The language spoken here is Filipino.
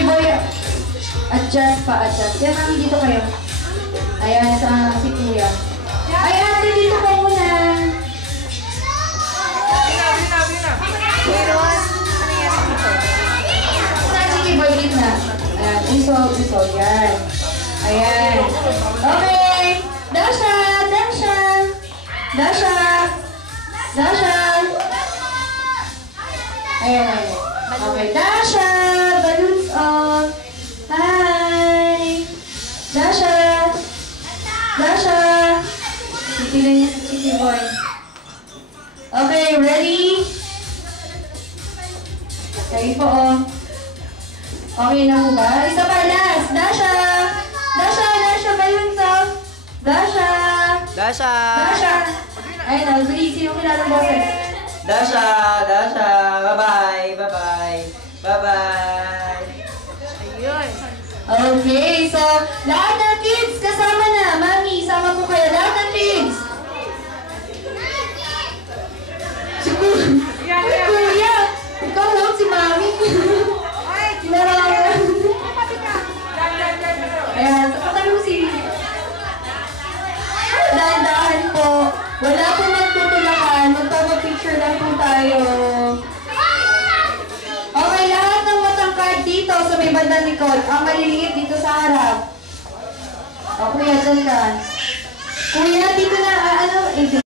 Sige, boy. Adjust pa, adjust. Yan, mami, dito kayo. Ayan, sa si Kuya. Ay, ate, dito ka muna. Sige, boy, dito na. Ayan, uso, yan. Ayan. Okay. Dasha, Dasha. Dasha. Dasha. Ayan. Okay, Dasha. Balloons on. Hi. Dasha. Dasha. Titignan niya sa Chicky Boy. Okay, ready? Okay po, oh. Okay na po ba? Isa pa, last. Dasha. Dasha, Dasha, balloons on. Dasha. Dasha! Dasha. Ayun na, bilis. Sino kilala ng boses? Dasha! Dasha! Bye-bye! Bye-bye! Bye-bye! Ayun. Okay, so lahat ng kids kasama na. Mami, sama po kayo. Lahat ng kids. Si Kuya. Ikaw lang si Mami. Nararamdaman. Ayan, katabi mo si... Dahan-dahan po. Wala po magtutulakan. Magpapapicture lang po tayo. Okay, lahat ng matangkad dito sa may bandang likod. Ang maliliit dito sa harap. O, Kuya, dyan ka. Kuya, dito na,